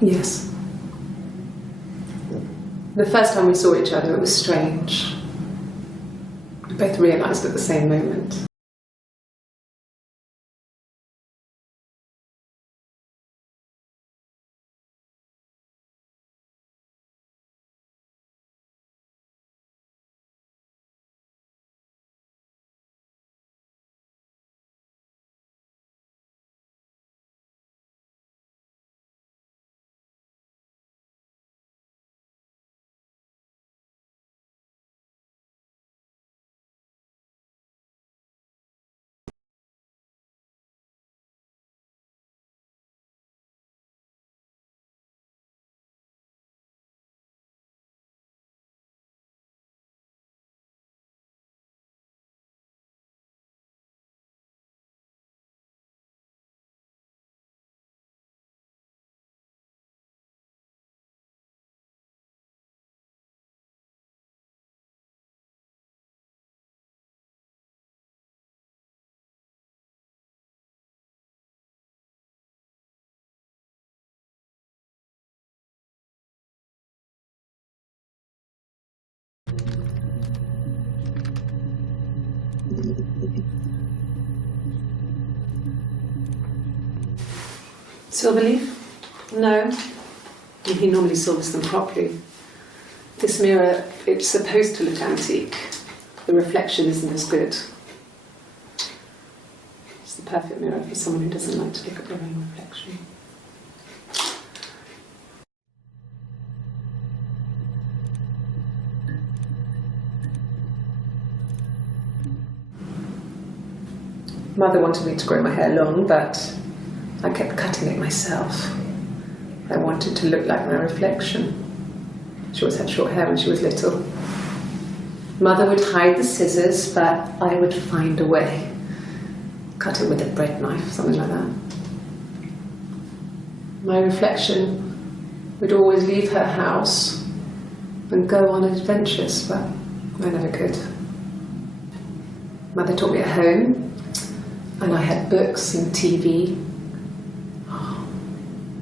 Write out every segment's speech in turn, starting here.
Yes. The first time we saw each other, it was strange. We both realised at the same moment. Silverleaf? No. He normally silvers them properly. This mirror, it's supposed to look antique. The reflection isn't as good. It's the perfect mirror for someone who doesn't like to look at their own reflection. Mother wanted me to grow my hair long, but I kept cutting it myself. I wanted to look like my reflection. She always had short hair when she was little. Mother would hide the scissors, but I would find a way. Cut it with a bread knife, something like that. My reflection would always leave her house and go on adventures, but I never could. Mother taught me at home, and I had books and TV. Oh,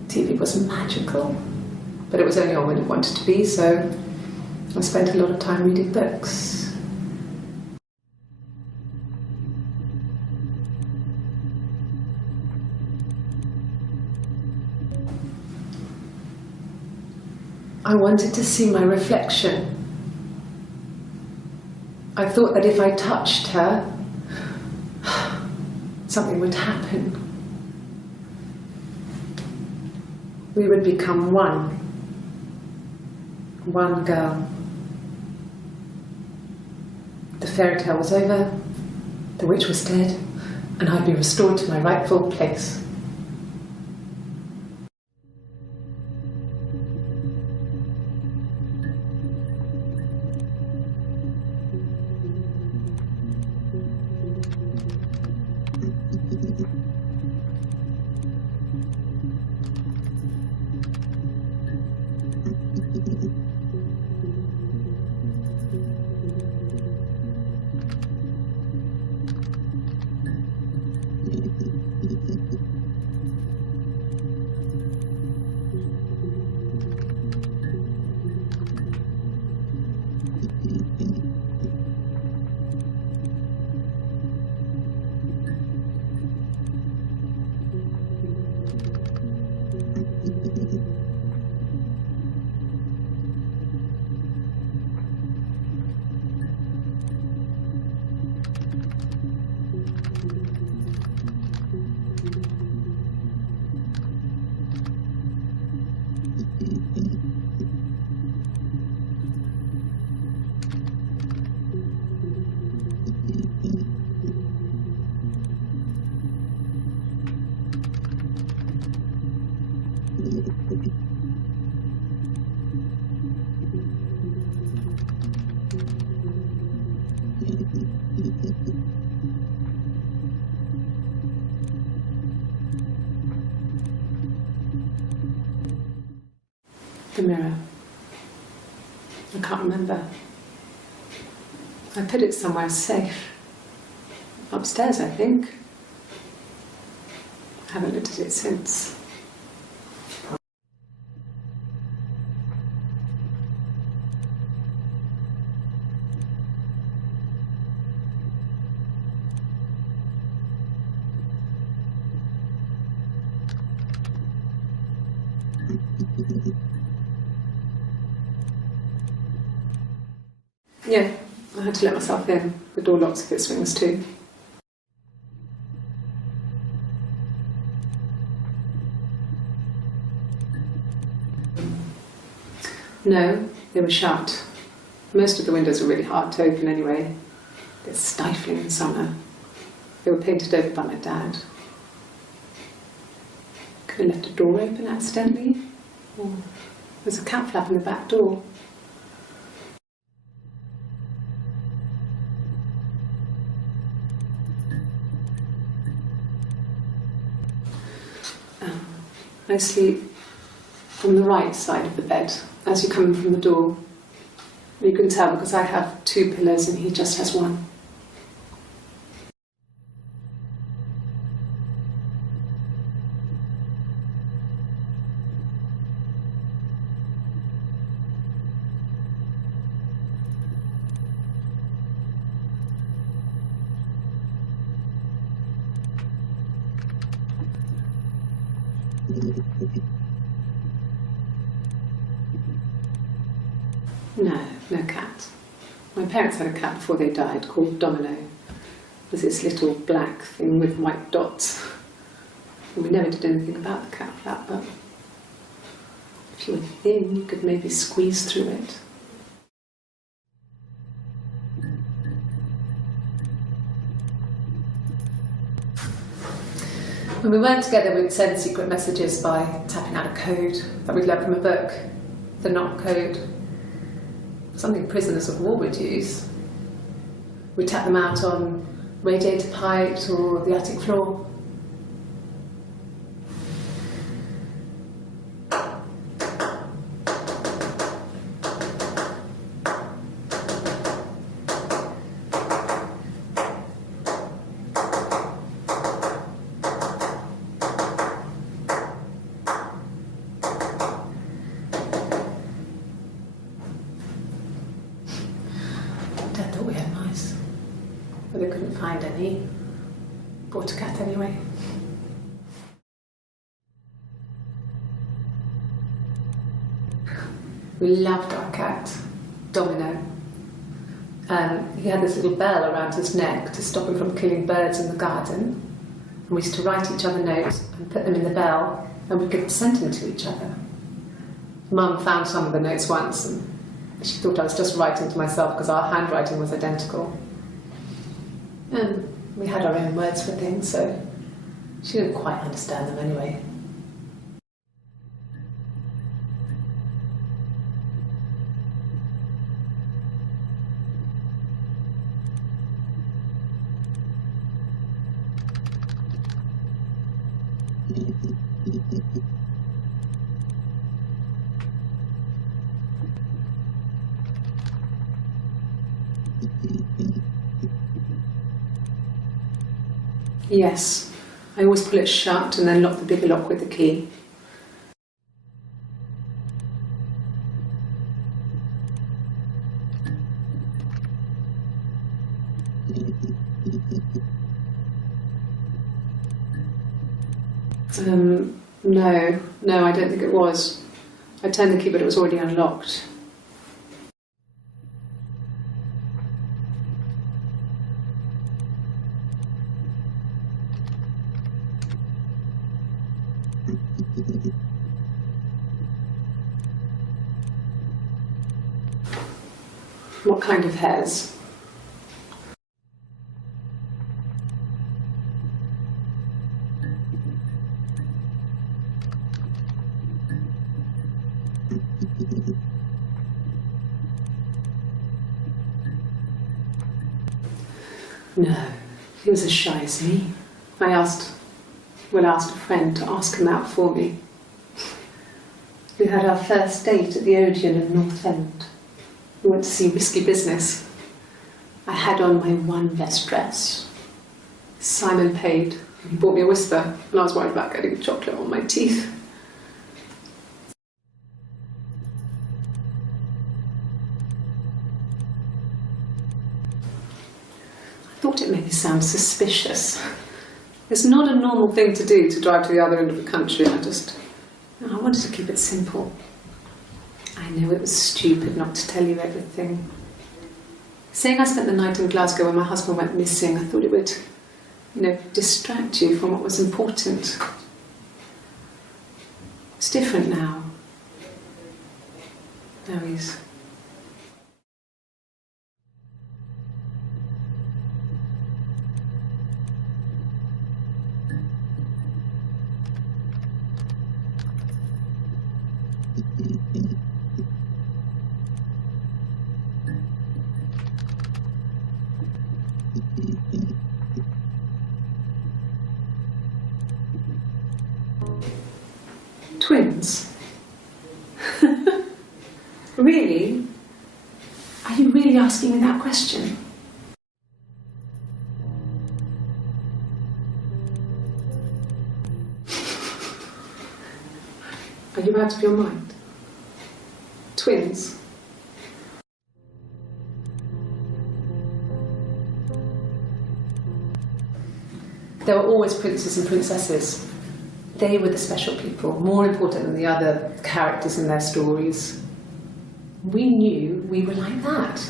TV was magical, but it was only on when it wanted to be, so I spent a lot of time reading books. I wanted to see my reflection. I thought that if I touched her, something would happen. We would become one girl. The fairy tale was over, the witch was dead, and I'd be restored to my rightful place. The mirror. I can't remember. I put it somewhere safe. Upstairs, I think. I haven't looked at it since. Yeah, I had to let myself in. The door locks if it swings too. No, they were shut. Most of the windows were really hard to open anyway. They're stifling in summer. They were painted over by my dad. Could have left a door open accidentally. Or there's a cat flap in the back door. I sleep on the right side of the bed as you come in from the door. You can tell because I have 2 pillows and he just has 1. No cat. My parents had a cat before they died called Domino. It was this little black thing with white dots. And we never did anything about the cat flap, but if you were thin, you could maybe squeeze through it. When we weren't together, we'd send secret messages by tapping out a code that we'd learned from a book, the knock code. Something prisoners of war would use. We'd tap them out on radiator pipes or the attic floor. Dad thought we had mice, but they couldn't find any. Bought a cat anyway. We loved our cat, Domino. He had this little bell around his neck to stop him from killing birds in the garden. And we used to write each other notes and put them in the bell, and we could send them to each other. Mum found some of the notes once, and she thought I was just writing to myself because our handwriting was identical. And we had our own words for things, so she didn't quite understand them anyway. Yes, I always pull it shut and then lock the bigger lock with the key. No, I don't think it was. I turned the key, but it was already unlocked. What kind of hairs? No, he was as shy as me. I asked a friend to ask him out for me. We had our first date at the Odeon in North End. We went to see Risky Business. I had on my one best dress. Simon paid, and he bought me a whisper, and I was worried about getting chocolate on my teeth. I thought it made me sound suspicious. It's not a normal thing to do, to drive to the other end of the country. I just I wanted to keep it simple. I know it was stupid not to tell you everything. Saying I spent the night in Glasgow when my husband went missing, I thought it would, distract you from what was important. It's different now. Now he's... Twins? Really? Are you really asking me that question? Are you out of your mind? Twins? There were always princes and princesses. They were the special people, more important than the other characters in their stories. We knew we were like that.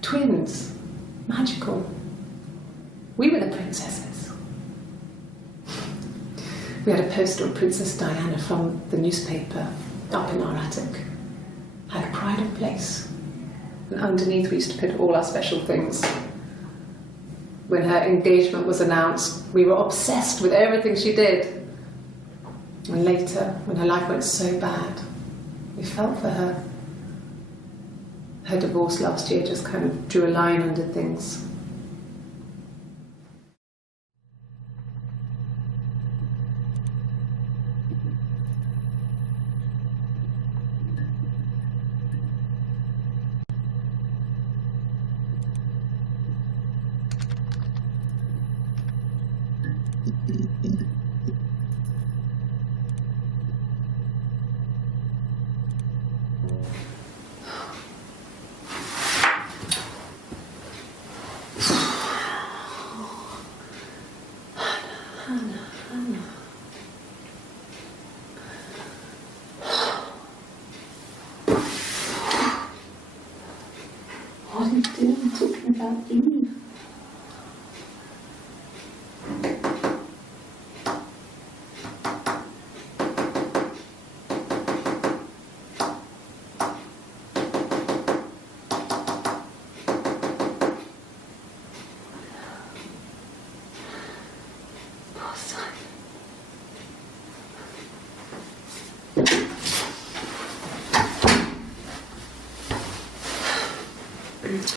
Twins. Magical. We were the princesses. We had a poster of Princess Diana from the newspaper up in our attic. Had a pride of place. And underneath we used to put all our special things. When her engagement was announced, we were obsessed with everything she did. And later, when her life went so bad, we felt for her. Her divorce last year just kind of drew a line under things. Hannah.